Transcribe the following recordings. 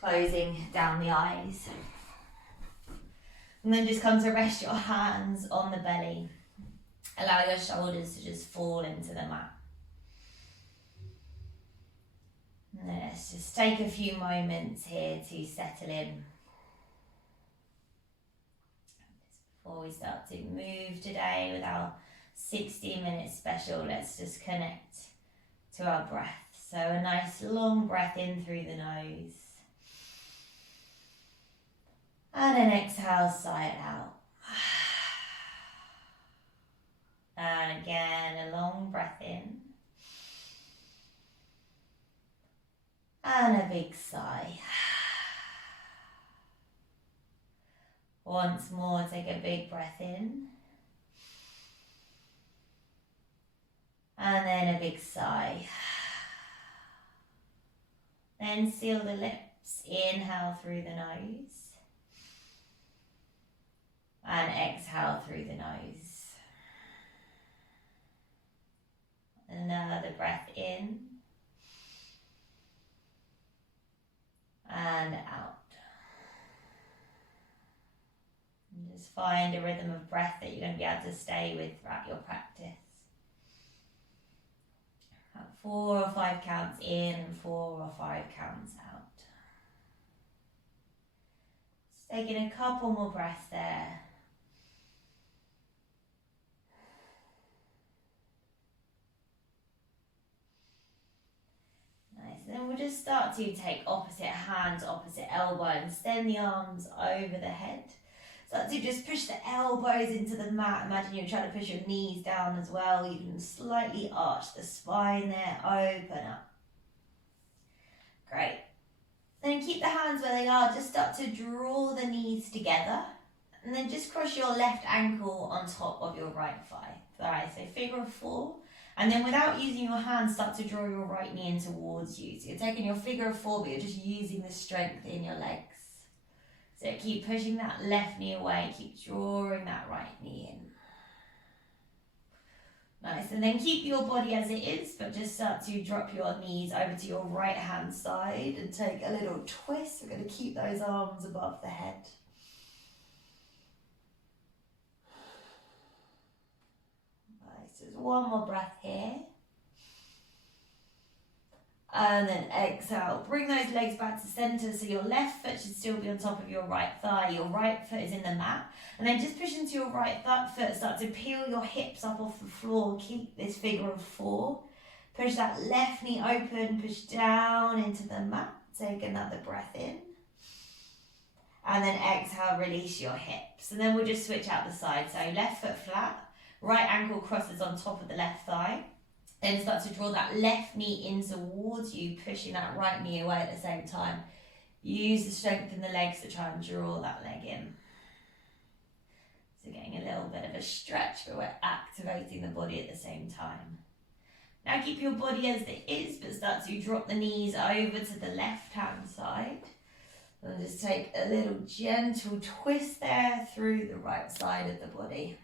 closing down the eyes. And then just come to rest your hands on the belly. Allow your shoulders to just fall into the mat. And then let's just take a few moments here to settle in. Before we start to move today with our 60-minute special, let's just connect to our breath. So a nice long breath in through the nose. And an exhale, sigh it out. And again, a long breath in. And a big sigh. Once more, take a big breath in. And then a big sigh. Then seal the lips. Inhale through the nose. And exhale through the nose. Another breath in. And out. And just find a rhythm of breath that you're going to be able to stay with throughout your practice. 4 or 5 counts in and 4 or 5 counts out. Just taking a couple more breaths there. Nice. And then we'll just start to take opposite hands, opposite elbow, and extend the arms over the head. Start to just push the elbows into the mat. Imagine you're trying to push your knees down as well. You can slightly arch the spine there, open up. Great. Then keep the hands where they are. Just start to draw the knees together. And then just cross your left ankle on top of your right thigh. Alright, so figure of 4. And then without using your hands, start to draw your right knee in towards you. So you're taking your figure of 4, but you're just using the strength in your legs. So keep pushing that left knee away, keep drawing that right knee in. Nice, and then keep your body as it is, but just start to drop your knees over to your right hand side and take a little twist. We're going to keep those arms above the head. Nice, just one more breath here. And then exhale, bring those legs back to center, so your left foot should still be on top of your right thigh, your right foot is in the mat, and then just push into your right foot, start to peel your hips up off the floor, keep this figure of 4, push that left knee open, push down into the mat, take another breath in, and then exhale, release your hips, and then we'll just switch out the side, so left foot flat, right ankle crosses on top of the left thigh. Then start to draw that left knee in towards you, pushing that right knee away at the same time. Use the strength in the legs to try and draw that leg in. So getting a little bit of a stretch, but we're activating the body at the same time. Now keep your body as it is, but start to drop the knees over to the left-hand side. And just take a little gentle twist there through the right side of the body.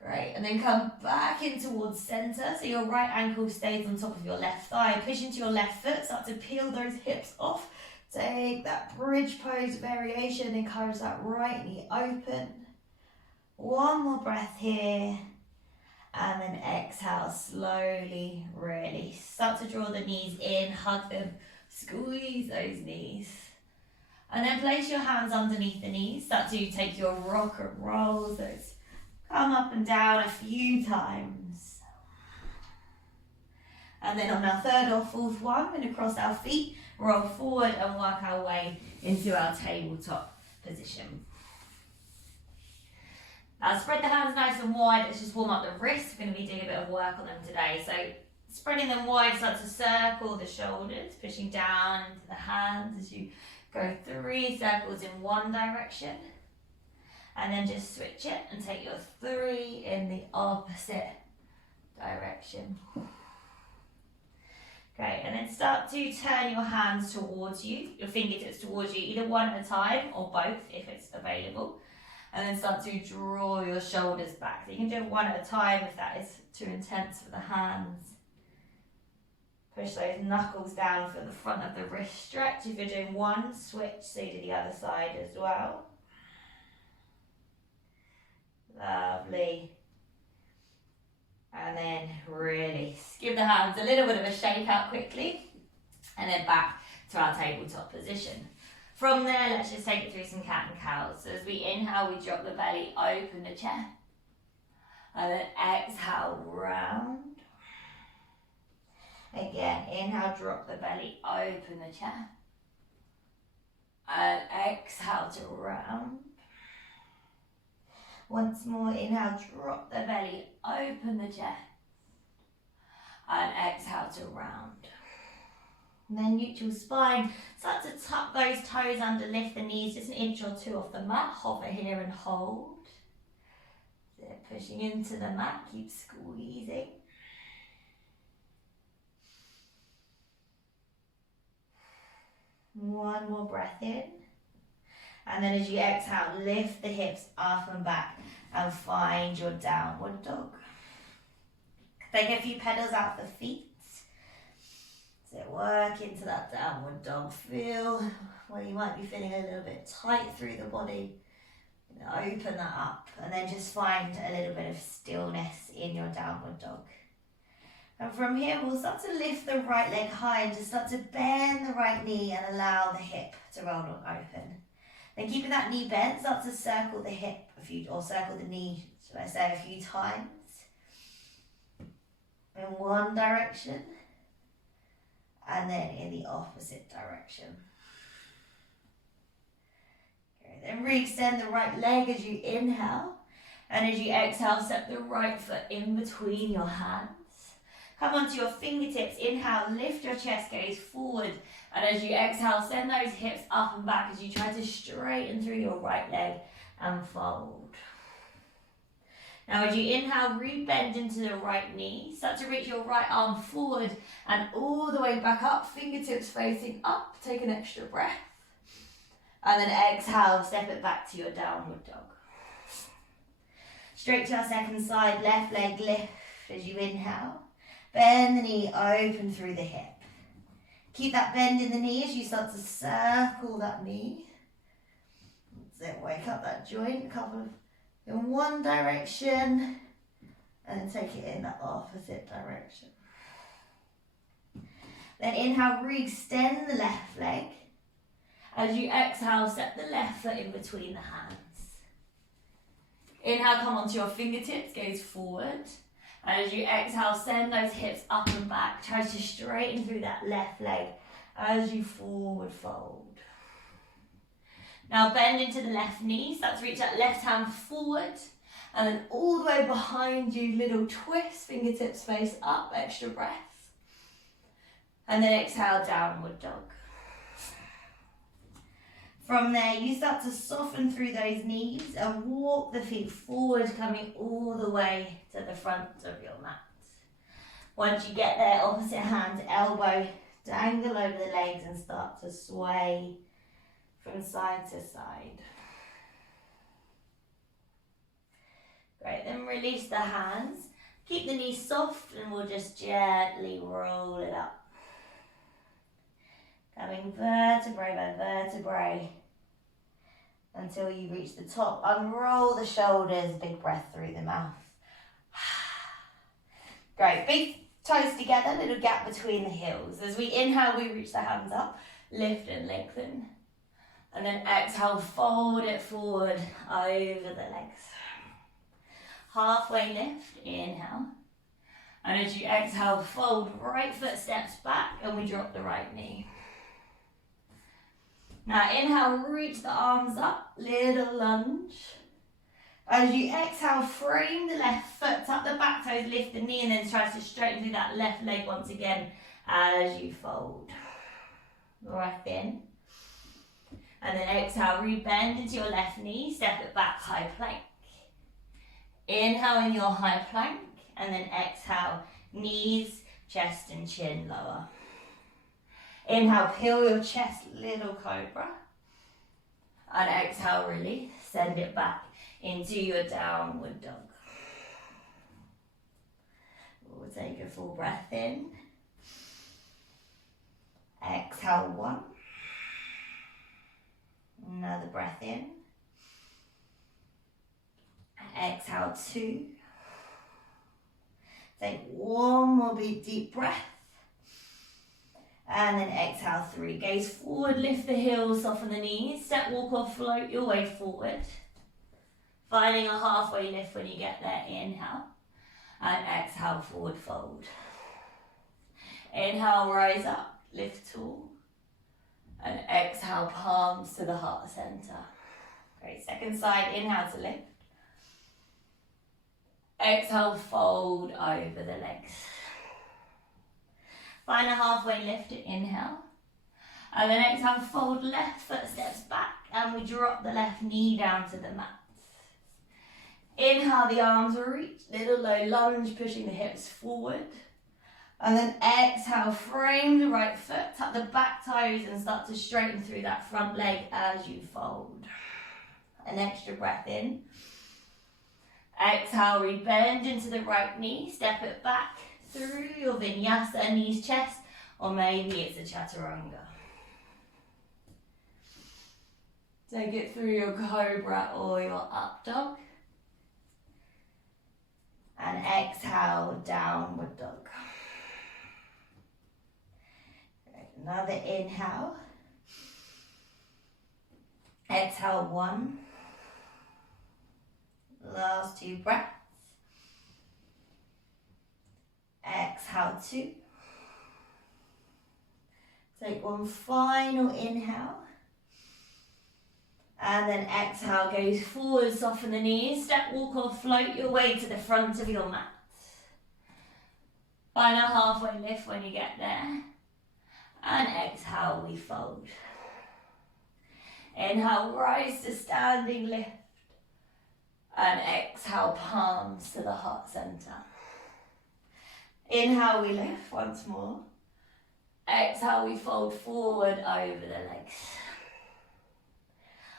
Great, and then come back in towards center, so your right ankle stays on top of your left thigh. Push into your left foot, start to peel those hips off. Take that bridge pose variation, encourage that right knee open. One more breath here, and then exhale, slowly release. Start to draw the knees in, hug them, squeeze those knees. And then place your hands underneath the knees, start to take your rock and roll, so it's come up and down a few times. And then on our 3rd or 4th one, we're going to cross our feet, roll forward and work our way into our tabletop position. Now spread the hands nice and wide. Let's just warm up the wrists. We're going to be doing a bit of work on them today. So spreading them wide, start to circle the shoulders, pushing down into the hands as you go 3 circles in one direction. And then just switch it and take your 3 in the opposite direction. Great, and then start to turn your hands towards you, your fingertips towards you, either one at a time or both if it's available. And then start to draw your shoulders back. So you can do it one at a time if that is too intense for the hands. Push those knuckles down for the front of the wrist stretch. If you're doing one, switch so you do the other side as well. Lovely. And then release. Give the hands a little bit of a shake out quickly. And then back to our tabletop position. From there, let's just take it through some cat and cows. So as we inhale, we drop the belly, open the chest. And then exhale, round. Again, inhale, drop the belly, open the chest. And exhale to round. Once more, inhale, drop the belly, open the chest. And exhale to round. And then neutral spine, start to tuck those toes under, lift the knees just an inch or two off the mat, hover here and hold. So pushing into the mat, keep squeezing. One more breath in. And then as you exhale, lift the hips up and back and find your downward dog. Take a few pedals out the feet. So work into that downward dog. Feel where you might be feeling a little bit tight through the body. Open that up and then just find a little bit of stillness in your downward dog. And from here, we'll start to lift the right leg high and just start to bend the right knee and allow the hip to roll on open. Then keeping that knee bent, start to circle the hip or circle the knee, should I say, a few times. In one direction. And then in the opposite direction. Okay, then re-extend the right leg as you inhale. And as you exhale, step the right foot in between your hands. Come onto your fingertips. Inhale, lift your chest gaze forward. And as you exhale, send those hips up and back as you try to straighten through your right leg and fold. Now as you inhale, re-bend into the right knee. Start to reach your right arm forward and all the way back up, fingertips facing up. Take an extra breath. And then exhale, step it back to your downward dog. Straight to our second side, left leg lift as you inhale. Bend the knee, open through the hip. Keep that bend in the knee as you start to circle that knee. Then wake up that joint, a couple of in one direction, and then take it in the opposite direction. Then inhale, re-extend the left leg. As you exhale, step the left foot in between the hands. Inhale, come onto your fingertips, gaze forward. And as you exhale, send those hips up and back. Try to straighten through that left leg as you forward fold. Now bend into the left knee, start to reach that left hand forward. And then all the way behind you, little twist, fingertips face up, extra breath. And then exhale, downward dog. From there, you start to soften through those knees and walk the feet forward, coming all the way to the front of your mat. Once you get there, opposite hand, elbow, dangle over the legs and start to sway from side to side. Great, then release the hands. Keep the knees soft and we'll just gently roll it up. Coming vertebrae by vertebrae until you reach the top. Unroll the shoulders, big breath through the mouth. Great, big toes together, little gap between the heels. As we inhale, we reach the hands up, lift and lengthen. And then exhale, fold it forward over the legs. Halfway lift, inhale. And as you exhale, fold, right foot steps back and we drop the right knee. Now inhale, reach the arms up, little lunge. As you exhale, frame the left foot, tuck the back toes, lift the knee and then try to straighten through that left leg once again as you fold. Breath in. And then exhale, re-bend into your left knee, step it back, high plank. Inhale in your high plank and then exhale, knees, chest and chin lower. Inhale, peel your chest, little cobra. And exhale, release, send it back into your downward dog. We'll take a full breath in. Exhale 1. Another breath in. Exhale 2. Take one more big deep breath. And then exhale 3. Gaze forward, lift the heels, soften the knees. Step, walk or float your way forward. Finding a halfway lift when you get there. Inhale. And exhale, forward fold. Inhale, rise up, lift tall. And exhale, palms to the heart center. Great, second side, inhale to lift. Exhale, fold over the legs. Find a halfway lift to inhale. And then exhale, fold left foot steps back and we drop the left knee down to the mat. Inhale, the arms reach, little low lunge, pushing the hips forward. And then exhale, frame the right foot, tuck the back toes and start to straighten through that front leg as you fold. An extra breath in. Exhale, rebend into the right knee, step it back through your Vinyasa, knees, chest, or maybe it's a Chaturanga. Take it through your Cobra or your Up Dog. And exhale, Downward Dog. Another inhale. Exhale 1. Last 2 breaths. Exhale 2. Take one final inhale. And then exhale, goes forward, soften the knees. Step, walk or float your way to the front of your mat. Find a halfway lift when you get there. And exhale, we fold. Inhale, rise to standing lift. And exhale, palms to the heart center. Inhale, we lift once more. Exhale, we fold forward over the legs.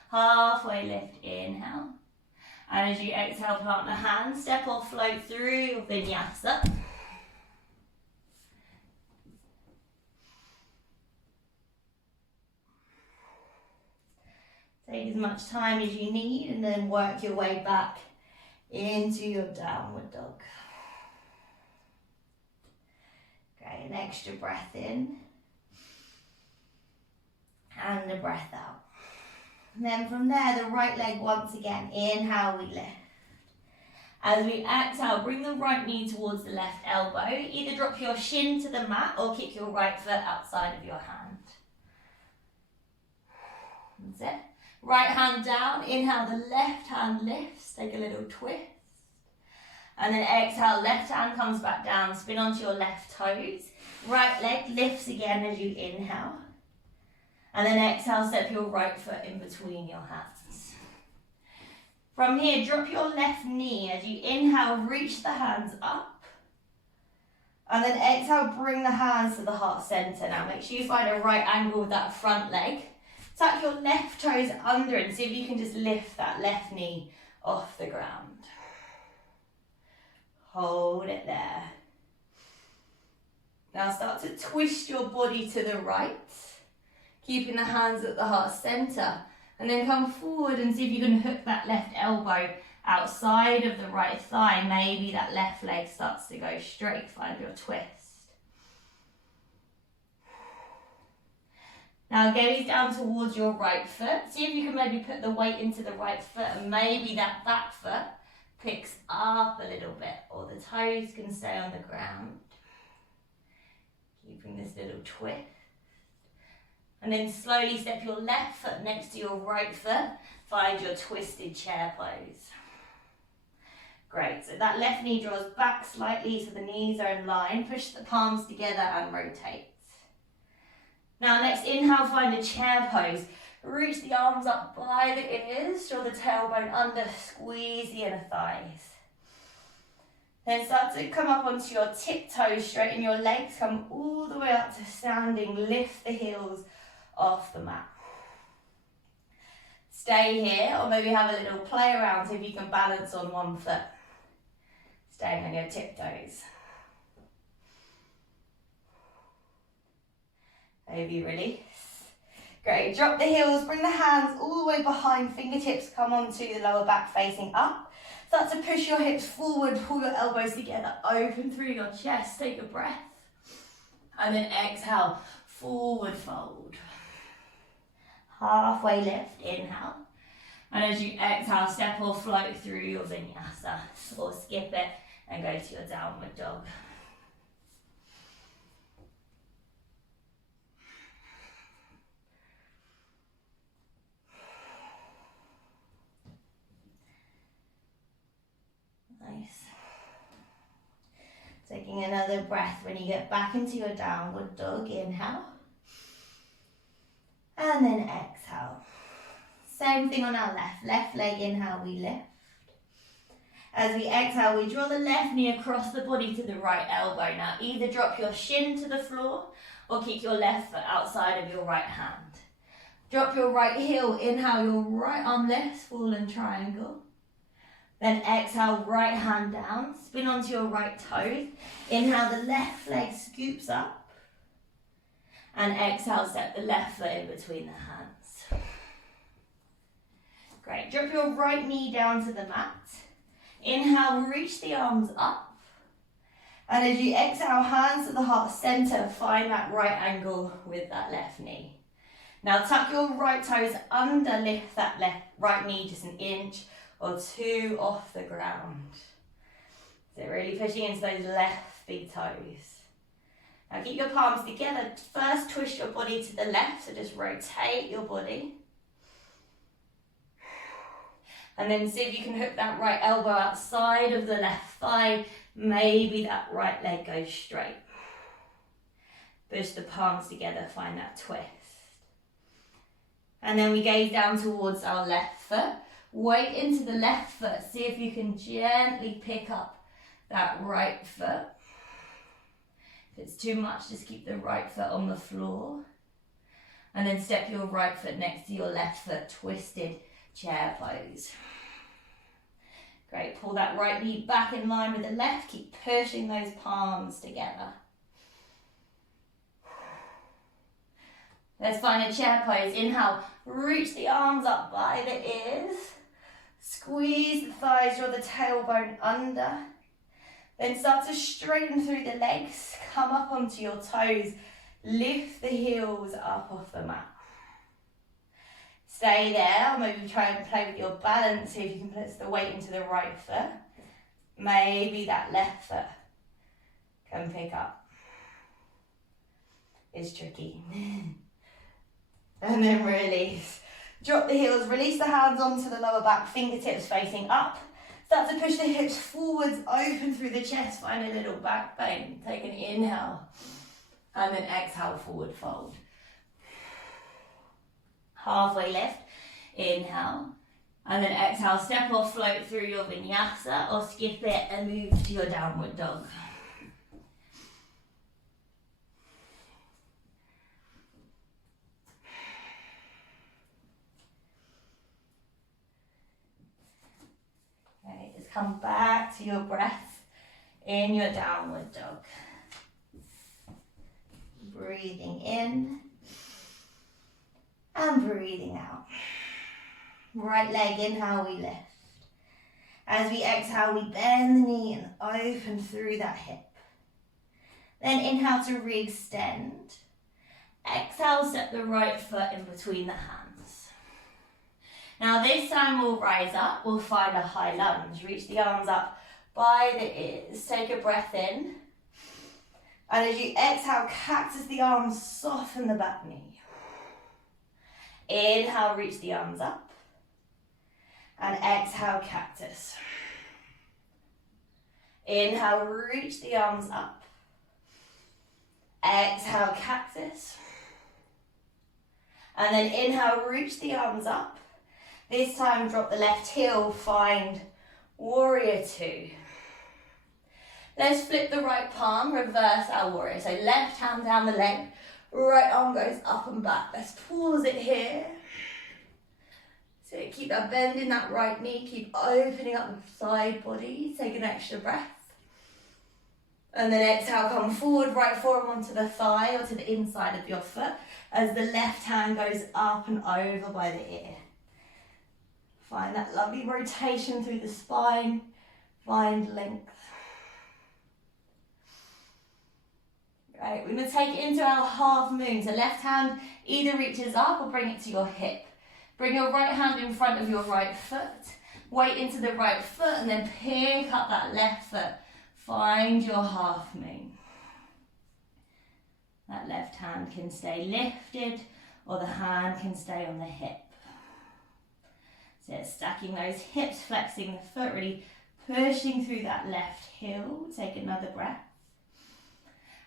Halfway lift, inhale. And as you exhale, plant the hands, step or float through your Vinyasa. Take as much time as you need and then work your way back into your downward dog. Great, an extra breath in and a breath out. And then from there, the right leg once again. Inhale, we lift. As we exhale, bring the right knee towards the left elbow. Either drop your shin to the mat or kick your right foot outside of your hand. That's it. Right hand down, inhale, the left hand lifts, take a little twist. And then exhale, left hand comes back down, spin onto your left toes. Right leg lifts again as you inhale. And then exhale, step your right foot in between your hands. From here, drop your left knee as you inhale, reach the hands up. And then exhale, bring the hands to the heart center. Now make sure you find a right angle with that front leg. Tuck your left toes under and see if you can just lift that left knee off the ground. Hold it there. Now start to twist your body to the right, keeping the hands at the heart center. And then come forward and see if you can hook that left elbow outside of the right thigh. Maybe that left leg starts to go straight. Find your twist. Now gaze down towards your right foot. See if you can maybe put the weight into the right foot and maybe that back foot picks up a little bit or the toes can stay on the ground. Keeping this little twist. And then slowly step your left foot next to your right foot. Find your twisted chair pose. Great, so that left knee draws back slightly so the knees are in line. Push the palms together and rotate. Now next inhale, find a chair pose. Reach the arms up by the ears, draw the tailbone under, squeeze the inner thighs. Then start to come up onto your tiptoes, straighten your legs, come all the way up to standing, lift the heels off the mat. Stay here, or maybe have a little play around, see if you can balance on one foot. Staying on your tiptoes. Maybe release. Great, drop the heels, bring the hands all the way behind, fingertips come onto the lower back facing up. Start to push your hips forward, pull your elbows together, open through your chest, take a breath. And then exhale, forward fold. Halfway lift, inhale. And as you exhale, step or float through your vinyasa, or skip it and go to your downward dog. Nice. Taking another breath when you get back into your downward dog, inhale. And then exhale. Same thing on our left leg, inhale, we lift. As we exhale, we draw the left knee across the body to the right elbow. Now either drop your shin to the floor or keep your left foot outside of your right hand. Drop your right heel, inhale, your right arm lifts, fallen triangle. Then exhale, right hand down, spin onto your right toes. Inhale, the left leg scoops up. And exhale, step the left foot in between the hands. Great, drop your right knee down to the mat. Inhale, reach the arms up. And as you exhale, hands to the heart center, find that right angle with that left knee. Now tuck your right toes under, lift that right knee just an inch or two off the ground. So really pushing into those left big toes. Now keep your palms together. First twist your body to the left, so just rotate your body. And then see if you can hook that right elbow outside of the left thigh. Maybe that right leg goes straight. Push the palms together, find that twist. And then we gaze down towards our left foot. Weight into the left foot. See if you can gently pick up that right foot. If it's too much, just keep the right foot on the floor. And then step your right foot next to your left foot, twisted chair pose. Great, pull that right knee back in line with the left. Keep pushing those palms together. Let's find a chair pose. Inhale, reach the arms up by the ears. Squeeze the thighs, draw the tailbone under. Then start to straighten through the legs. Come up onto your toes. Lift the heels up off the mat. Stay there, or maybe try and play with your balance. See if you can put the weight into the right foot. Maybe that left foot can pick up. It's tricky. And then release. Drop the heels, release the hands onto the lower back, fingertips facing up. Start to push the hips forwards, open through the chest, find a little back bend. Take an inhale, and then exhale, forward fold. Halfway lift, inhale, and then exhale, step or float through your vinyasa, or skip it and move to your downward dog. Okay, just come back to your breath in your downward dog. Breathing in. And breathing out. Right leg, inhale, we lift. As we exhale, we bend the knee and open through that hip. Then inhale to re-extend. Exhale, step the right foot in between the hands. Now this time we'll rise up, we'll find a high lunge. Reach the arms up by the ears. Take a breath in. And as you exhale, cactus the arms, soften the back knee. Inhale, reach the arms up. And exhale, cactus. Inhale, reach the arms up. Exhale, cactus. And then inhale, reach the arms up. This time, drop the left heel, find warrior two. Let's flip the right palm, reverse our warrior. So left hand down the leg. Right arm goes up and back. Let's pause it here. So keep that bend in that right knee, keep opening up the side body, take an extra breath. And then exhale, come forward, right forearm onto the thigh or to the inside of your foot as the left hand goes up and over by the ear. Find that lovely rotation through the spine, find length. Right, we're going to take it into our half moon. So left hand either reaches up or bring it to your hip. Bring your right hand in front of your right foot. Weight into the right foot and then pick up that left foot. Find your half moon. That left hand can stay lifted or the hand can stay on the hip. So stacking those hips, flexing the foot, really pushing through that left heel. Take another breath.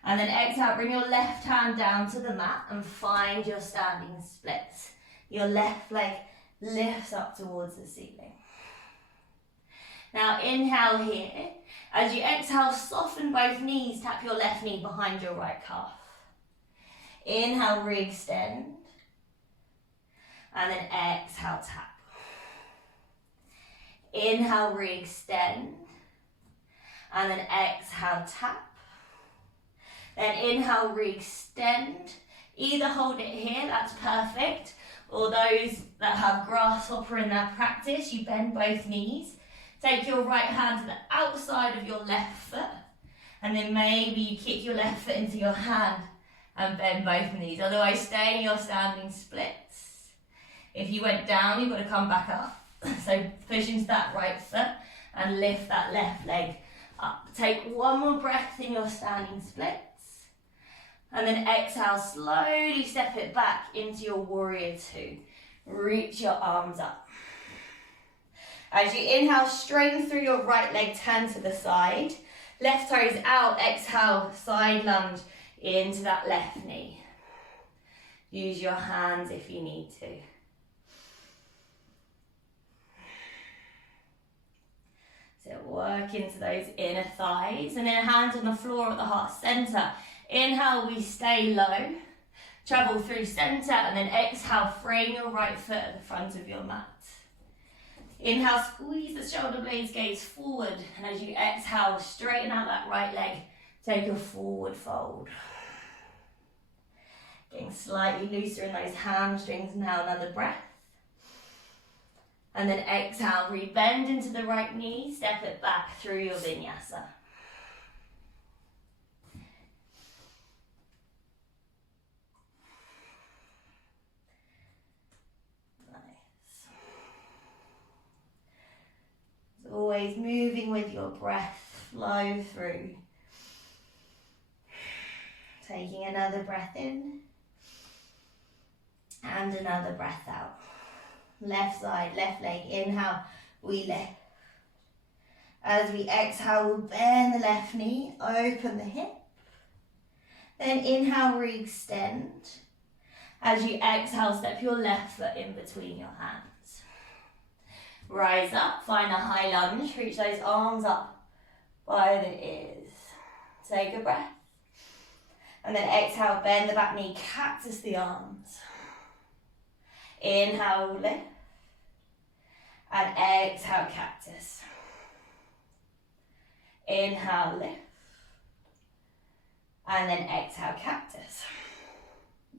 And then exhale, bring your left hand down to the mat and find your standing splits. Your left leg lifts up towards the ceiling. Now inhale here. As you exhale, soften both knees, tap your left knee behind your right calf. Inhale, re-extend. And then exhale, tap. Inhale, re-extend. And then exhale, tap. Then inhale, re-extend. Either hold it here, that's perfect. Or those that have grasshopper in their practice, you bend both knees. Take your right hand to the outside of your left foot. And then maybe you kick your left foot into your hand and bend both knees. Otherwise, stay in your standing splits. If you went down, you've got to come back up. So push into that right foot and lift that left leg up. Take one more breath in your standing splits. And then exhale, slowly step it back into your warrior two. Reach your arms up. As you inhale, straighten through your right leg, turn to the side. Left toes out, exhale, side lunge into that left knee. Use your hands if you need to. So work into those inner thighs and then hands on the floor at the heart center. Inhale, we stay low. Travel through center and then exhale, frame your right foot at the front of your mat. Inhale, squeeze the shoulder blades, gaze forward. And as you exhale, straighten out that right leg. Take a forward fold. Getting slightly looser in those hamstrings. Now another breath. And then exhale, rebend into the right knee. Step it back through your vinyasa. Always moving with your breath, flow through. Taking another breath in and another breath out. Left side, left leg, inhale, we lift. As we exhale, we'll bend the left knee, open the hip. Then inhale, re-extend. As you exhale, step your left foot in between your hands. Rise up, find a high lunge, reach those arms up by the ears. Take a breath. And then exhale, bend the back knee, cactus the arms. Inhale, lift. And exhale, cactus. Inhale, lift. And then exhale, cactus.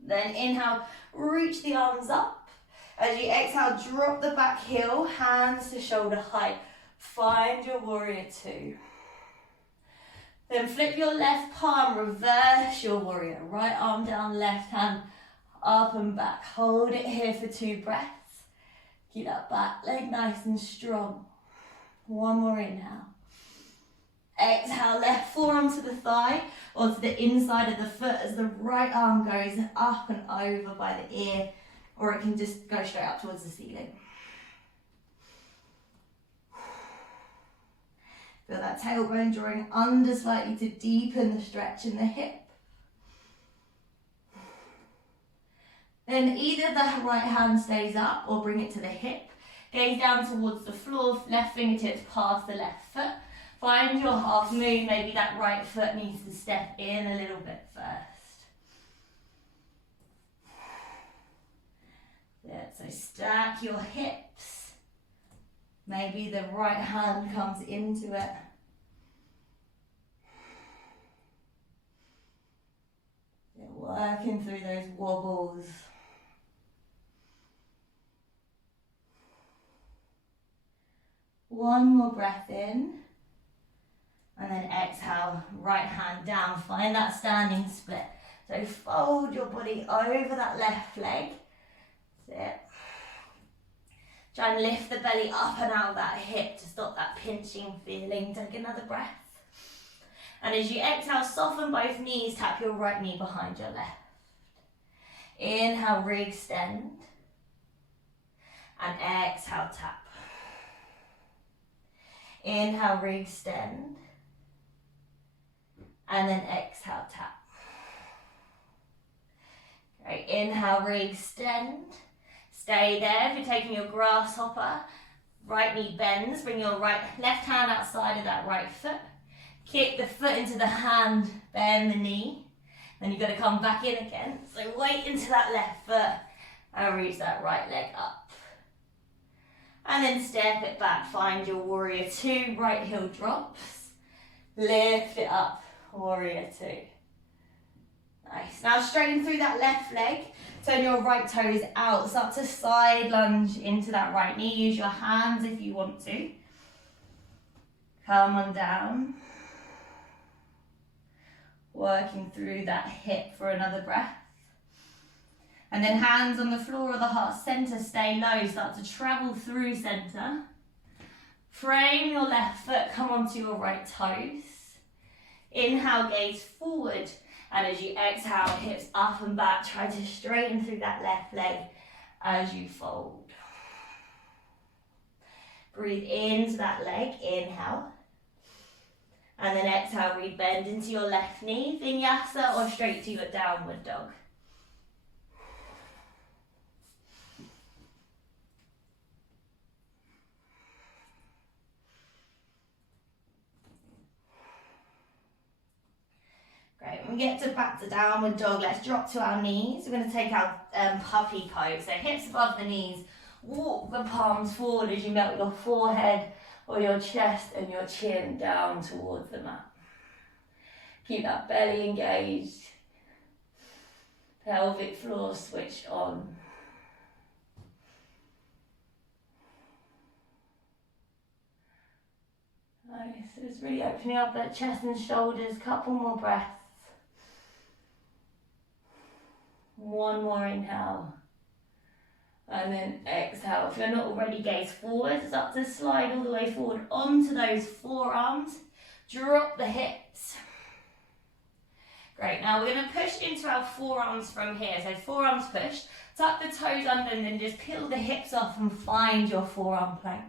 Then inhale, reach the arms up. As you exhale, drop the back heel, hands to shoulder height. Find your warrior two. Then flip your left palm, reverse your warrior. Right arm down, left hand up and back. Hold it here for 2 breaths. Keep that back leg nice and strong. One more inhale. Exhale, left forearm to the thigh or to the inside of the foot as the right arm goes up and over by the ear. Or it can just go straight up towards the ceiling. Feel that tailbone drawing under slightly to deepen the stretch in the hip. Then either the right hand stays up or bring it to the hip. Gaze down towards the floor, left fingertips past the left foot. Find your half moon, maybe that right foot needs to step in a little bit first. Yeah, so stack your hips. Maybe the right hand comes into it. Yeah, working through those wobbles. One more breath in. And then exhale, right hand down. Find that standing split. So fold your body over that left leg. That's it. Try and lift the belly up and out of that hip to stop that pinching feeling. Take another breath. And as you exhale, soften both knees. Tap your right knee behind your left. Inhale, re-extend. And exhale, tap. Inhale, re-extend. And then exhale, tap. Great, inhale, re-extend. Stay there. If you're taking your grasshopper, right knee bends. Bring your left hand outside of that right foot. Kick the foot into the hand, bend the knee. Then you've got to come back in again. So weight into that left foot and reach that right leg up. And then step it back. Find your warrior two, right heel drops. Lift it up, warrior two. Nice. Now straighten through that left leg. Turn your right toes out. Start to side lunge into that right knee. Use your hands if you want to. Come on down. Working through that hip for another breath. And then hands on the floor of the heart center. Stay low. Start to travel through center. Frame your left foot. Come onto your right toes. Inhale, gaze forward. And as you exhale, hips up and back, try to straighten through that left leg as you fold. Breathe into that leg, inhale. And then exhale, re-bend into your left knee, Vinyasa, or straight to your downward dog. Great, when we get back to downward dog, let's drop to our knees. We're going to take our puppy pose. So hips above the knees, walk the palms forward as you melt your forehead or your chest and your chin down towards the mat. Keep that belly engaged, pelvic floor switched on. Nice, so just really opening up that chest and shoulders, couple more breaths. One more inhale. And then exhale. If you're not already, gaze forward. Start to slide all the way forward onto those forearms. Drop the hips. Great, now we're going to push into our forearms from here. So forearms push. Tuck the toes under and then just peel the hips off and find your forearm plank.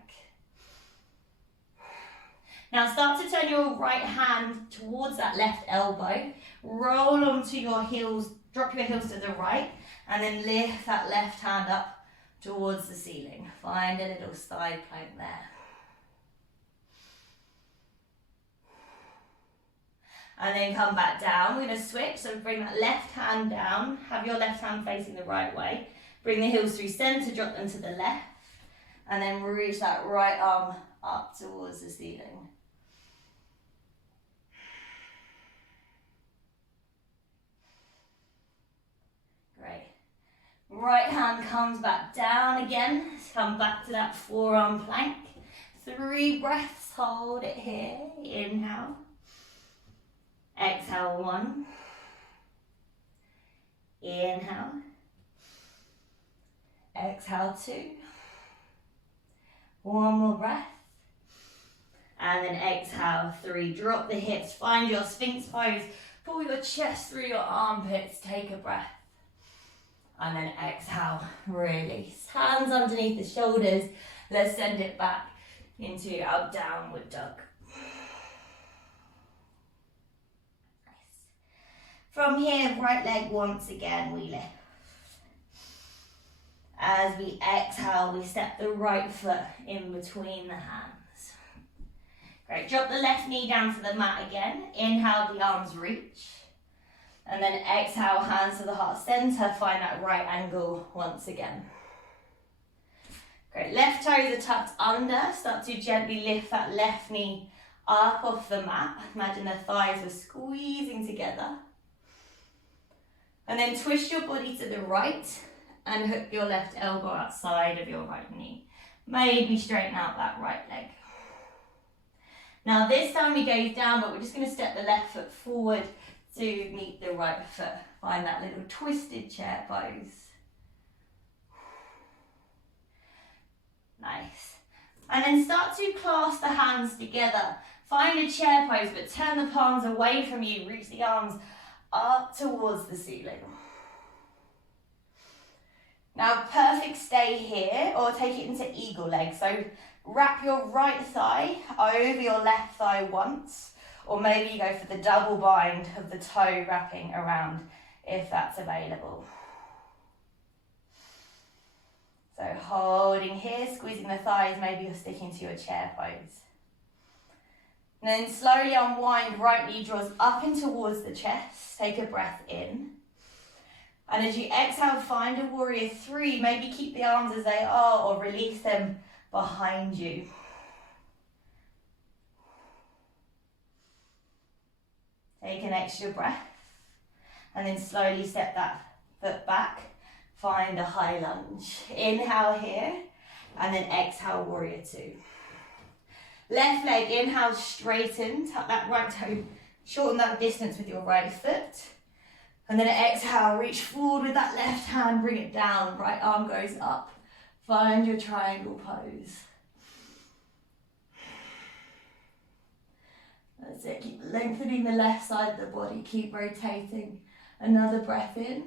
Now start to turn your right hand towards that left elbow. Roll onto your heels. Drop your heels to the right and then lift that left hand up towards the ceiling. Find a little side plank there. And then come back down. We're going to switch. So bring that left hand down. Have your left hand facing the right way. Bring the heels through center, drop them to the left. And then reach that right arm up towards the ceiling. Great. Right hand comes back down again. Come back to that forearm plank. 3 breaths, hold it here. Inhale. Exhale, 1. Inhale. Exhale, 2. One more breath. And then exhale, 3. Drop the hips, find your Sphinx pose. Pull your chest through your armpits, take a breath. And then exhale, release. Hands underneath the shoulders. Let's send it back into our downward dog. Nice. From here, right leg once again, we lift. As we exhale, we step the right foot in between the hands. Great, drop the left knee down to the mat again. Inhale, the arms reach. And then exhale, hands to the heart center. Find that right angle once again. Great, left toes are tucked under. Start to gently lift that left knee up off the mat. Imagine the thighs are squeezing together. And then twist your body to the right and hook your left elbow outside of your right knee. Maybe straighten out that right leg. Now this time we gaze down, but we're just going to step the left foot forward to meet the right foot. Find that little twisted chair pose. Nice. And then start to clasp the hands together. Find a chair pose, but turn the palms away from you. Reach the arms up towards the ceiling. Now perfect stay here, or take it into eagle leg. So wrap your right thigh over your left thigh once, or maybe you go for the double bind of the toe wrapping around if that's available. So holding here, squeezing the thighs, maybe you're sticking to your chair pose. And then slowly unwind, right knee draws up in towards the chest. Take a breath in. And as you exhale, find a warrior three. Maybe keep the arms as they are or release them behind you. Take an extra breath. And then slowly step that foot back. Find a high lunge. Inhale here. And then exhale, warrior two. Left leg, inhale, straighten. Tuck that right toe. Shorten that distance with your right foot. And then exhale, reach forward with that left hand, bring it down. Right arm goes up. Find your triangle pose. That's it. Keep lengthening the left side of the body. Keep rotating. Another breath in.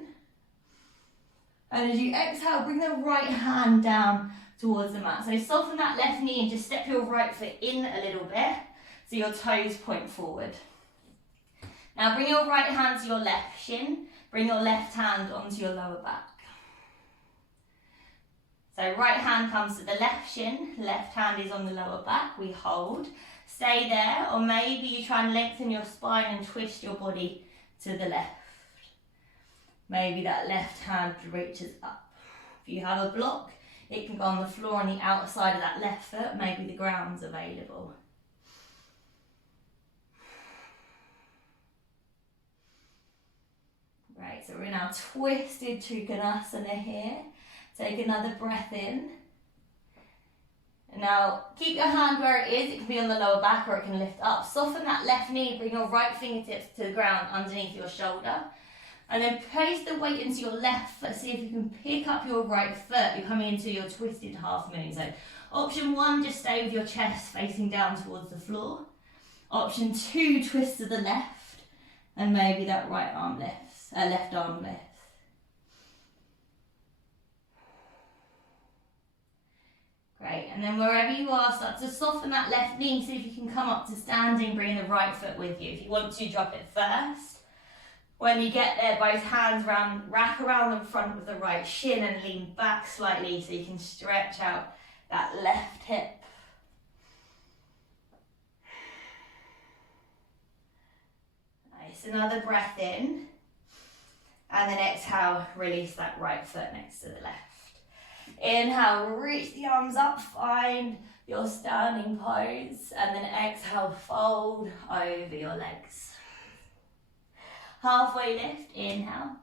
And as you exhale, bring the right hand down towards the mat. So soften that left knee and just step your right foot in a little bit so your toes point forward. Now bring your right hand to your left shin. Bring your left hand onto your lower back. So right hand comes to the left shin. Left hand is on the lower back. We hold. Stay there, or maybe you try and lengthen your spine and twist your body to the left. Maybe that left hand reaches up. If you have a block, it can go on the floor on the outside of that left foot. Maybe the ground's available. Right, so we're in our twisted Trikonasana here. Take another breath in. And now keep your hand where it is. It can be on the lower back or it can lift up. Soften that left knee. Bring your right fingertips to the ground underneath your shoulder. And then place the weight into your left foot. See if you can pick up your right foot. You're coming into your twisted half moon. So option one, just stay with your chest facing down towards the floor. Option two, twist to the left. And maybe that right arm lifts, left arm lifts. Great, and then wherever you are, start to soften that left knee. See if you can come up to standing, bring the right foot with you. If you want to, drop it first. When you get there, both hands wrap around the front of the right shin and lean back slightly so you can stretch out that left hip. Nice, another breath in. And then exhale, release that right foot next to the left. Inhale, reach the arms up, find your standing pose. And then exhale, fold over your legs. Halfway lift, inhale.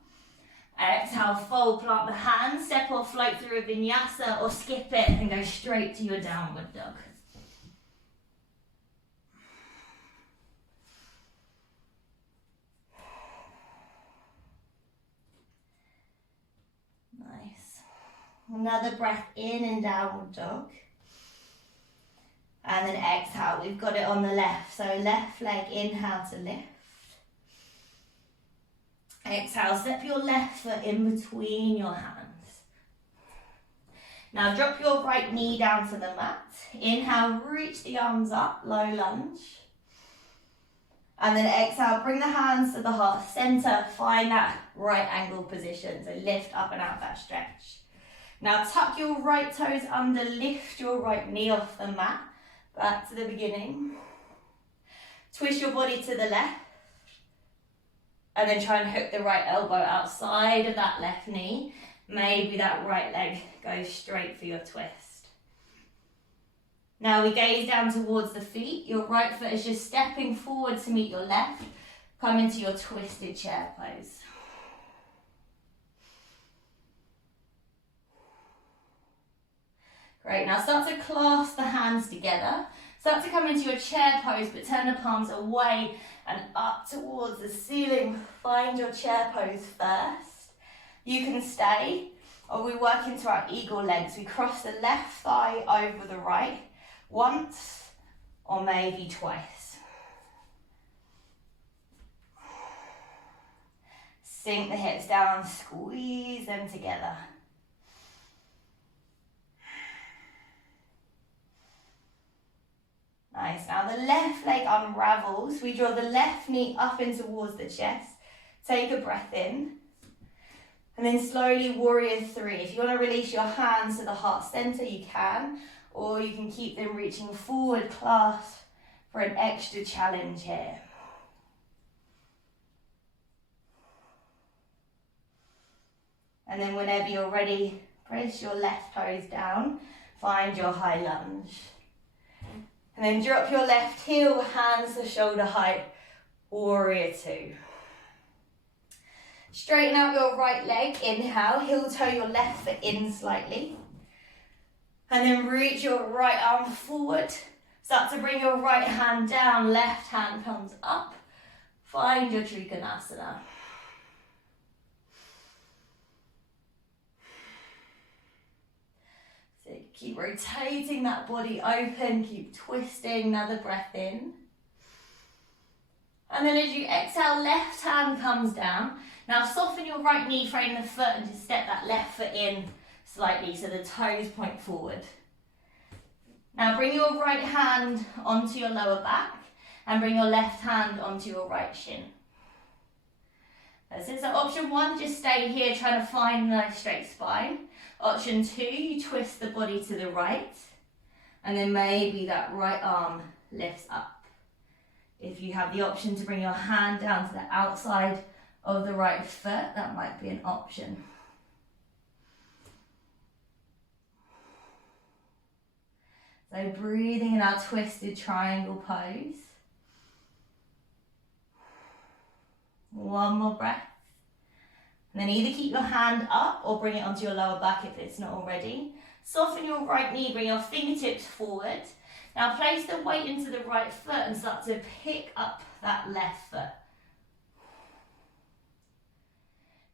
Exhale, fold, plant the hands, step or float through a vinyasa or skip it and go straight to your downward dog. Nice. Another breath in and downward dog. And then exhale, we've got it on the left. So left leg, inhale to lift. Exhale, step your left foot in between your hands. Now drop your right knee down to the mat. Inhale, reach the arms up, low lunge. And then exhale, bring the hands to the heart center. Find that right angle position. So lift up and out that stretch. Now tuck your right toes under, lift your right knee off the mat. Back to the beginning. Twist your body to the left. And then try and hook the right elbow outside of that left knee. Maybe that right leg goes straight for your twist. Now we gaze down towards the feet. Your right foot is just stepping forward to meet your left. Come into your twisted chair pose. Great, now start to clasp the hands together. Start to come into your chair pose, but turn the palms away and up towards the ceiling. Find your chair pose first. You can stay, or we work into our eagle legs. We cross the left thigh over the right, once or maybe twice. Sink the hips down, squeeze them together. Nice, now the left leg unravels. We draw the left knee up in towards the chest. Take a breath in. And then slowly warrior three. If you want to release your hands to the heart center, you can. Or you can keep them reaching forward, clasp for an extra challenge here. And then whenever you're ready, press your left toes down. Find your high lunge. And then drop your left heel, hands to shoulder height, warrior two. Straighten out your right leg, inhale, heel toe your left foot in slightly. And then reach your right arm forward. Start to bring your right hand down, left hand comes up. Find your Trikonasana. So keep rotating that body open, keep twisting, another breath in. And then as you exhale, left hand comes down. Now soften your right knee, frame the foot and just step that left foot in slightly so the toes point forward. Now bring your right hand onto your lower back and bring your left hand onto your right shin. That's it. So option one, just stay here trying to find a nice straight spine. Option two, you twist the body to the right and then maybe that right arm lifts up. If you have the option to bring your hand down to the outside of the right foot, that might be an option. So breathing in our twisted triangle pose. One more breath. And then either keep your hand up or bring it onto your lower back if it's not already. Soften your right knee, bring your fingertips forward. Now place the weight into the right foot and start to pick up that left foot.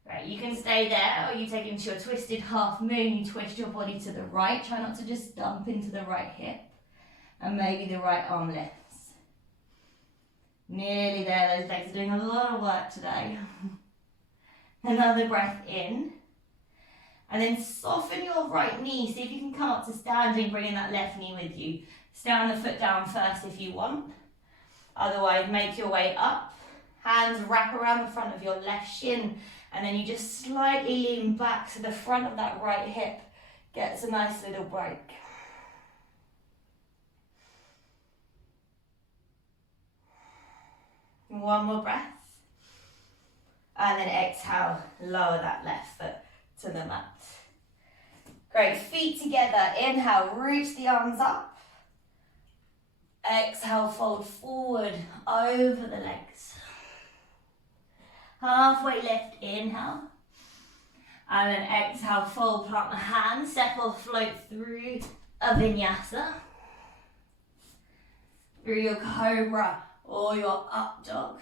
Right, you can stay there or you take it into your twisted half moon, you twist your body to the right, try not to just dump into the right hip and maybe the right arm lifts. Nearly there, those legs are doing a lot of work today. Another breath in and then soften your right knee, see if you can come up to standing, bringing that left knee with you. Stand the foot down first if you want, otherwise make your way up, hands wrap around the front of your left shin. And then you just slightly lean back so the front of that right hip gets a nice little break. One more breath. And then exhale, lower that left foot to the mat. Great, feet together. Inhale, reach the arms up. Exhale, fold forward over the legs. Halfway lift, inhale. And then exhale, fold, plant the hands, step or float through a vinyasa. Through your cobra or your up dog.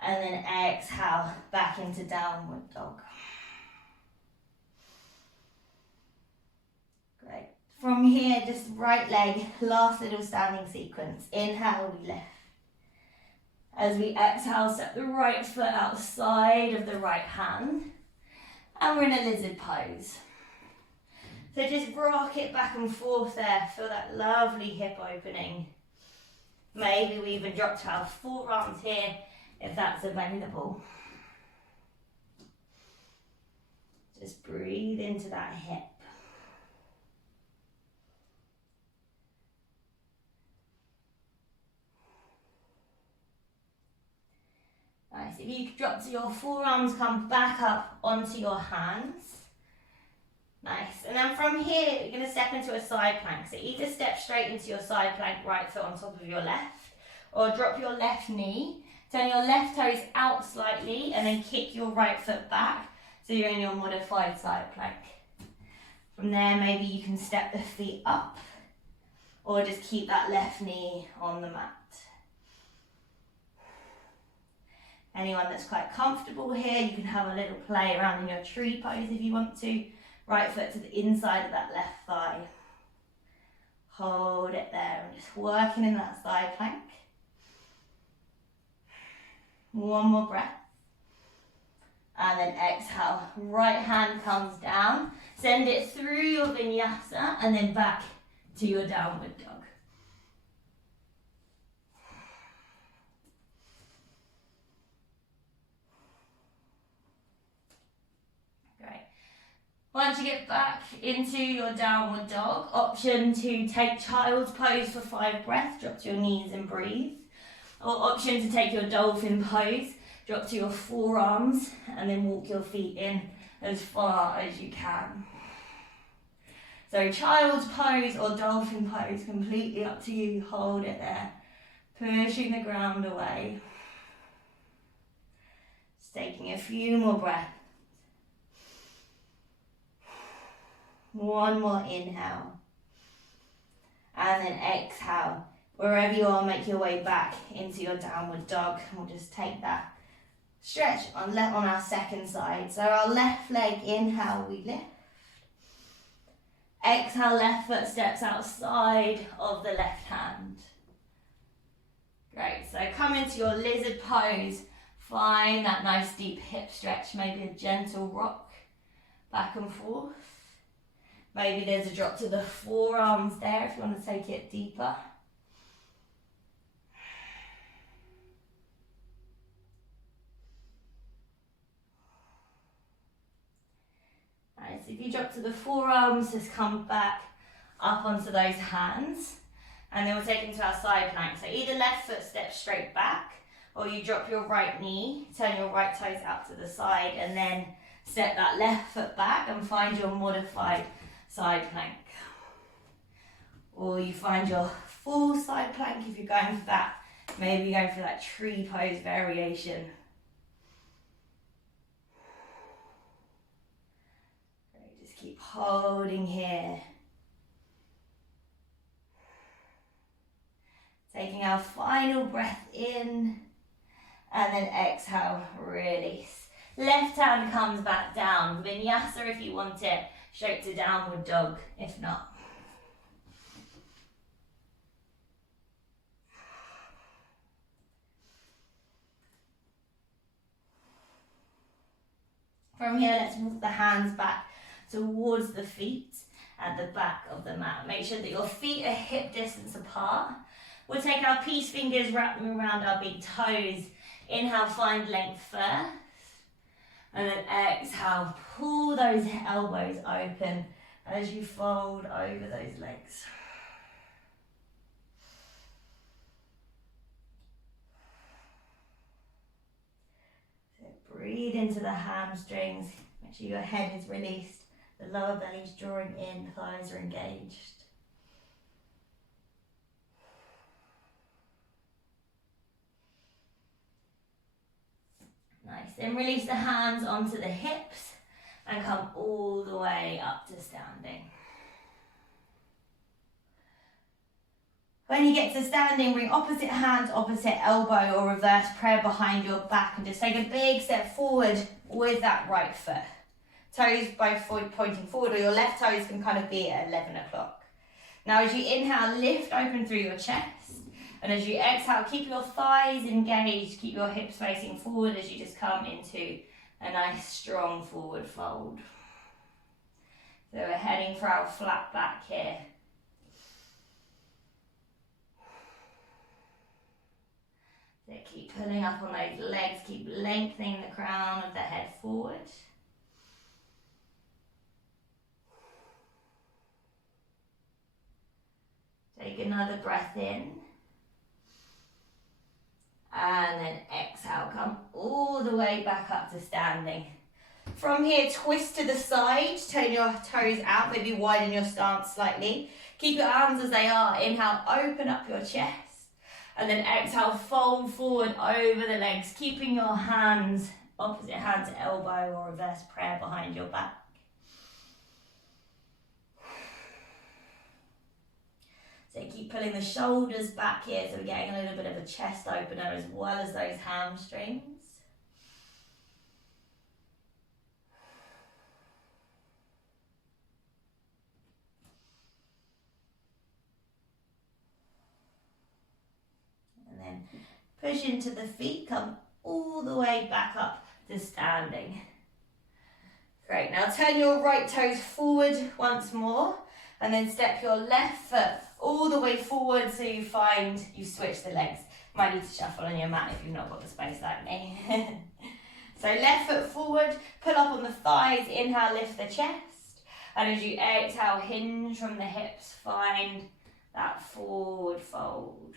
And then exhale, back into downward dog. Great. From here, just right leg, last little standing sequence. Inhale, we lift. As we exhale, step the right foot outside of the right hand. And we're in a lizard pose. So just rock it back and forth there. Feel that lovely hip opening. Maybe we even drop to our forearms here if that's available. Just breathe into that hip. Nice. If you drop to your forearms, come back up onto your hands. Nice. And then from here, you're going to step into a side plank. So either step straight into your side plank, right foot on top of your left, or drop your left knee, turn your left toes out slightly, and then kick your right foot back. So you're in your modified side plank. From there, maybe you can step the feet up, or just keep that left knee on the mat. Anyone that's quite comfortable here, you can have a little play around in your tree pose if you want to. Right foot to the inside of that left thigh. Hold it there and just working in that side plank. One more breath. And then exhale. Right hand comes down. Send it through your vinyasa and then back to your downward dog. Once you get back into your downward dog, option to take child's pose for 5 breaths, drop to your knees and breathe. Or option to take your dolphin pose, drop to your forearms and then walk your feet in as far as you can. So child's pose or dolphin pose, completely up to you, hold it there. Pushing the ground away. Just taking a few more breaths. One more inhale. And then exhale. Wherever you are, make your way back into your downward dog. We'll just take that stretch on our second side. So our left leg, inhale, we lift. Exhale, left foot steps outside of the left hand. Great, so come into your lizard pose. Find that nice deep hip stretch, maybe a gentle rock back and forth. Maybe there's a drop to the forearms there if you want to take it deeper. Nice, if you drop to the forearms, just come back up onto those hands. And then we'll take into our side plank. So either left foot steps straight back, or you drop your right knee, turn your right toes out to the side, and then step that left foot back and find your modified side plank. Or you find your full side plank if you're going for that, maybe you're going for that tree pose variation. Great, just keep holding here. Taking our final breath in, and then exhale, release. Left hand comes back down. Vinyasa if you want it. Straight to downward dog, if not. From here, let's walk the hands back towards the feet at the back of the mat. Make sure that your feet are hip distance apart. We'll take our peace fingers, wrap them around our big toes. Inhale, find length first. And then exhale, pull those elbows open as you fold over those legs. So breathe into the hamstrings. Make sure your head is released. The lower belly's drawing in, thighs are engaged. Nice, then release the hands onto the hips and come all the way up to standing. When you get to standing, bring opposite hand, opposite elbow or reverse prayer behind your back and just take a big step forward with that right foot. Toes both pointing forward, or your left toes can kind of be at 11 o'clock. Now as you inhale, lift open through your chest. And as you exhale, keep your thighs engaged, keep your hips facing forward as you just come into a nice strong forward fold. So we're heading for our flat back here. So keep pulling up on those legs, keep lengthening the crown of the head forward. Take another breath in. And then exhale, come all the way back up to standing. From here, twist to the side, turn your toes out, maybe widen your stance slightly. Keep your arms as they are. Inhale, open up your chest. And then exhale, fold forward over the legs, keeping your hands, opposite hand to elbow or reverse prayer behind your back. So keep pulling the shoulders back here, so we're getting a little bit of a chest opener as well as those hamstrings. And then push into the feet, come all the way back up to standing. Great, now turn your right toes forward once more, and then step your left foot all the way forward so you find you switch the legs. Might need to shuffle on your mat if you've not got the space like me. So left foot forward, pull up on the thighs, inhale, lift the chest. And as you exhale, hinge from the hips, find that forward fold.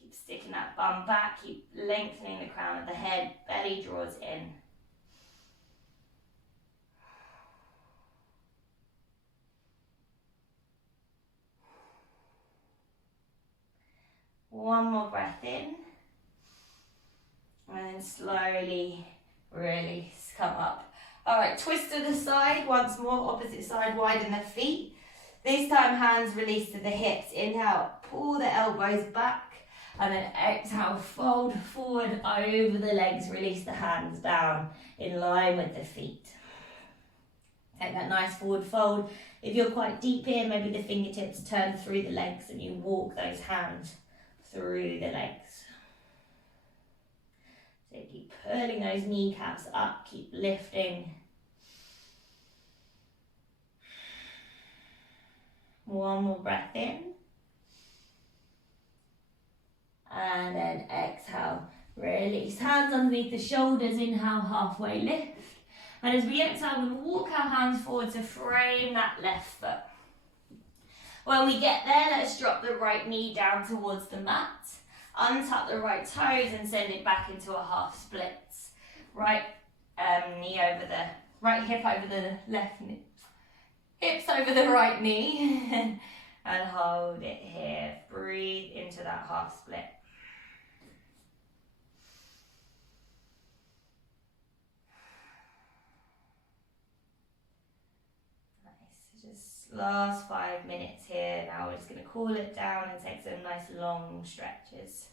Keep sticking that bum back, keep lengthening the crown of the head, belly draws in. One more breath in, and then slowly release, come up. All right, twist to the side once more, opposite side, widen the feet. This time hands release to the hips. Inhale, pull the elbows back, and then exhale, fold forward over the legs, release the hands down in line with the feet. Take that nice forward fold. If you're quite deep here, maybe the fingertips turn through the legs and you walk those hands through the legs. So keep pulling those kneecaps up, keep lifting. One more breath in. And then exhale, release. Hands underneath the shoulders, inhale, halfway lift. And as we exhale, we'll walk our hands forward to frame that left foot. When we get there, let's drop the right knee down towards the mat. Untuck the right toes and send it back into a half splits. Right knee over the right hip over the left knee. Hips over the right knee. And hold it here. Breathe into that half split. Last 5 minutes here. Now we're just going to cool it down and take some nice long stretches.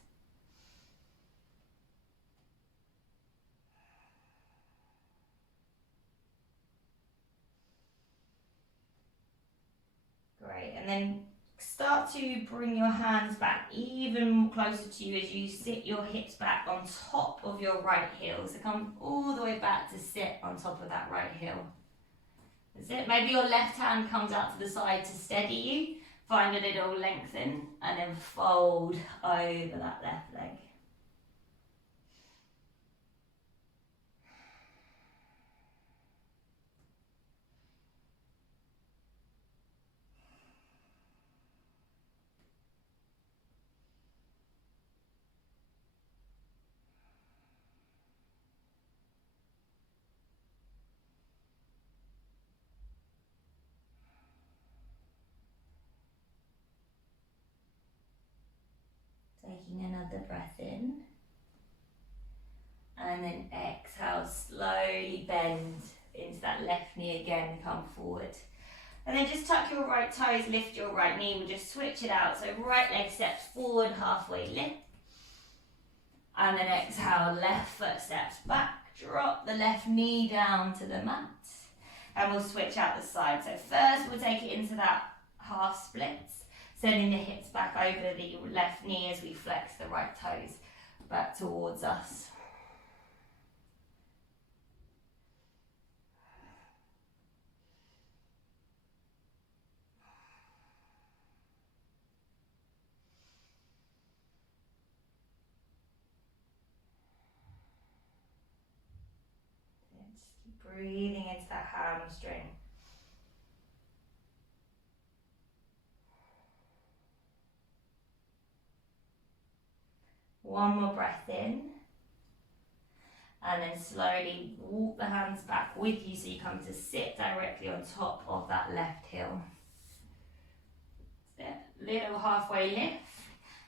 Great, and then start to bring your hands back even closer to you as you sit your hips back on top of your right heel. So come all the way back to sit on top of that right heel. That's it. Maybe your left hand comes out to the side to steady you. Find a little lengthen and then fold over that left leg. Taking another breath in, and then exhale, slowly bend into that left knee again, come forward. And then just tuck your right toes, lift your right knee, we'll just switch it out. So right leg steps forward, halfway lift. And then exhale, left foot steps back, drop the left knee down to the mat. And we'll switch out the side. So first we'll take it into that half splits. Sending the hips back over the left knee as we flex the right toes back towards us. Just keep breathing into that hamstring. One more breath in, And then slowly walk the hands back with you so you come to sit directly on top of that left heel. Little halfway lift,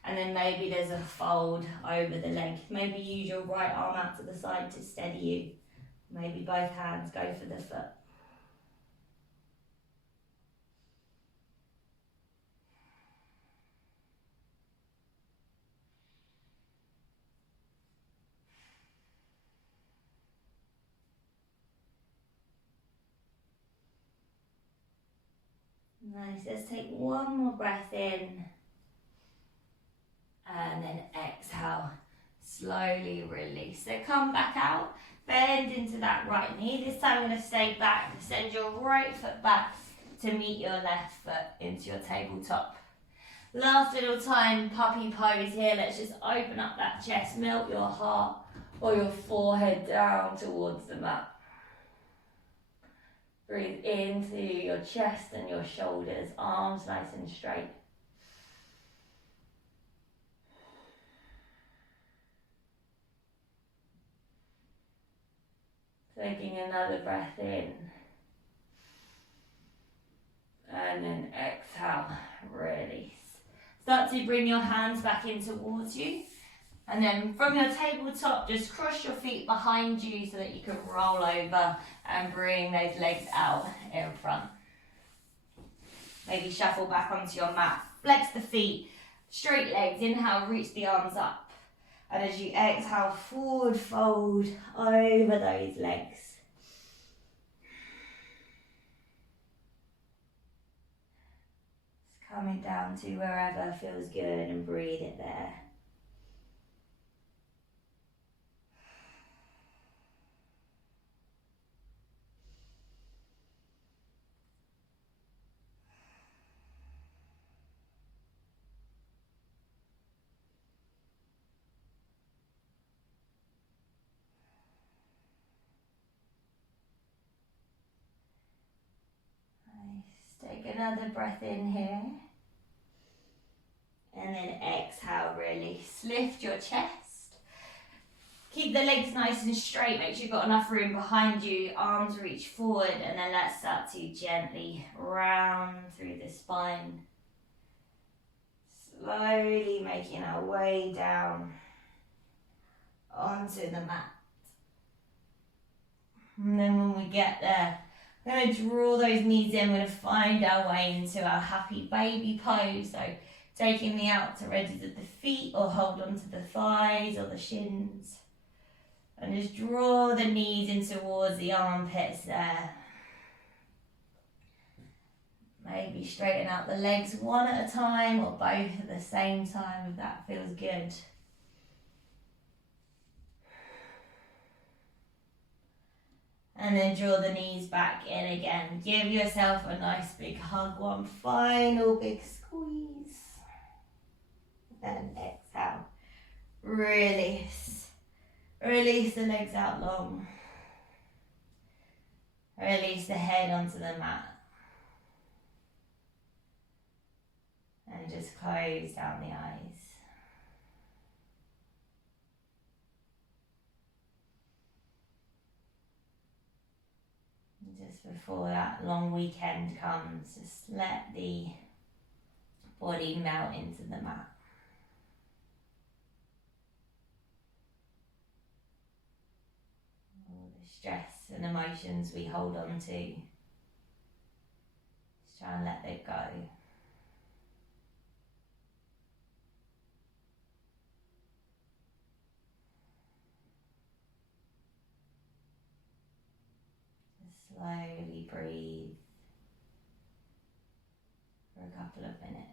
and then maybe there's a fold over the leg. Maybe use your right arm out to the side to steady you. Maybe both hands go for the foot. Nice, let's take one more breath in. And then exhale, slowly release. So come back out, bend into that right knee. This time we're going to stay back, send your right foot back to meet your left foot into your tabletop. Last little time, puppy pose here. Let's just open up that chest, melt your heart or your forehead down towards the mat. Breathe into your chest and your shoulders, arms nice and straight. Taking another breath in. And then exhale, release. Start to bring your hands back in towards you. And then from your tabletop, just cross your feet behind you so that you can roll over and bring those legs out in front. Maybe shuffle back onto your mat. Flex the feet, straight legs. Inhale, reach the arms up. And as you exhale, forward fold over those legs. Just coming down to wherever feels good and breathe it there. Take another breath in here. And then exhale, release. Lift your chest. Keep the legs nice and straight. Make sure you've got enough room behind you. Arms reach forward. And then let's start to gently round through the spine. Slowly making our way down onto the mat. And then when we get there, we're going to draw those knees in. We're going to find our way into our happy baby pose. So taking the outer edges of the feet or hold onto the thighs or the shins. And just draw the knees in towards the armpits there. Maybe straighten out the legs one at a time or both at the same time if that feels good. And then draw the knees back in again. Give yourself a nice big hug. One final big squeeze. And exhale. Release. Release the legs out long. Release the head onto the mat. And just close down the eyes. Just before that long weekend comes, just let the body melt into the mat. All the stress and emotions we hold on to, just try and let it go. Slowly breathe for a couple of minutes.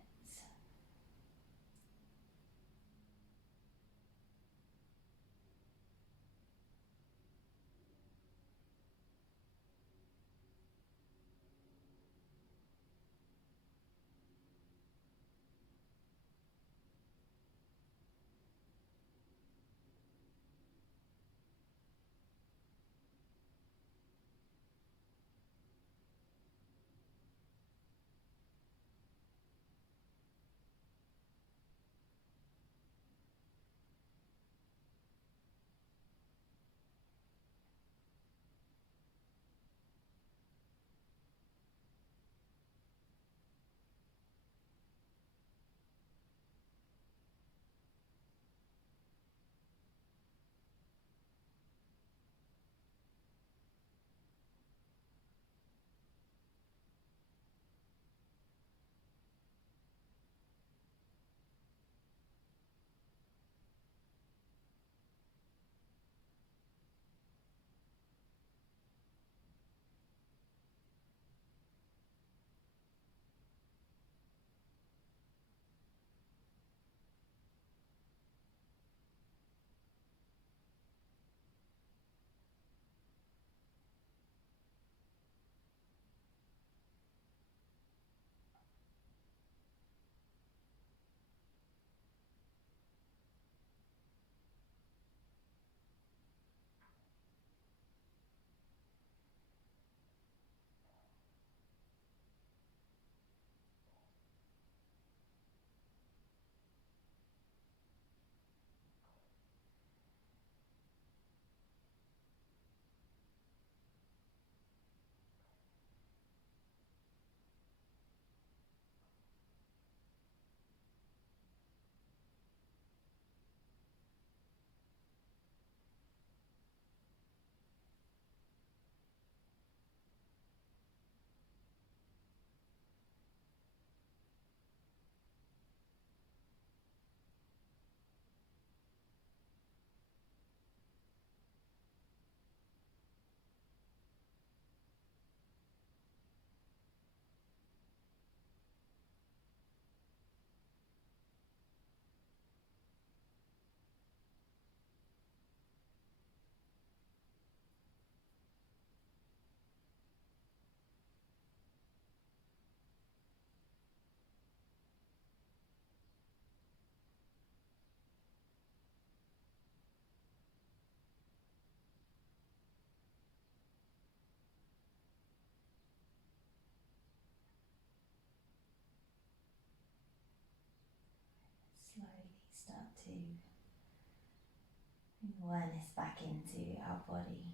Awareness back into our body,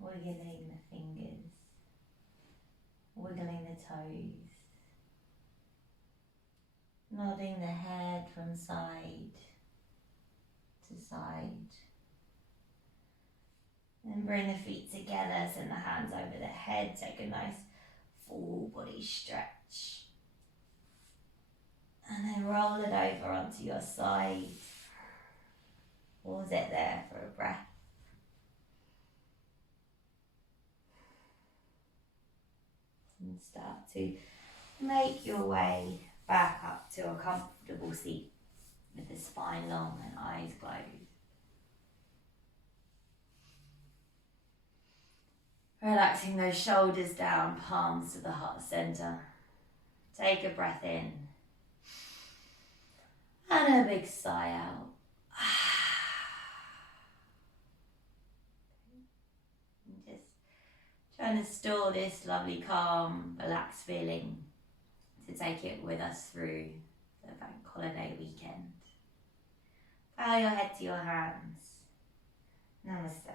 wiggling the fingers, wiggling the toes, nodding the head from side to side. And bring the feet together, send the hands over the head, take a nice full body stretch. And then roll it over onto your side. Pause it there for a breath. And start to make your way back up to a comfortable seat with the spine long and eyes closed. Relaxing those shoulders down, palms to the heart center. Take a breath in. And a big sigh out. And just trying to store this lovely, calm, relaxed feeling to take it with us through the bank holiday weekend. Bow your head to your hands. Namaste.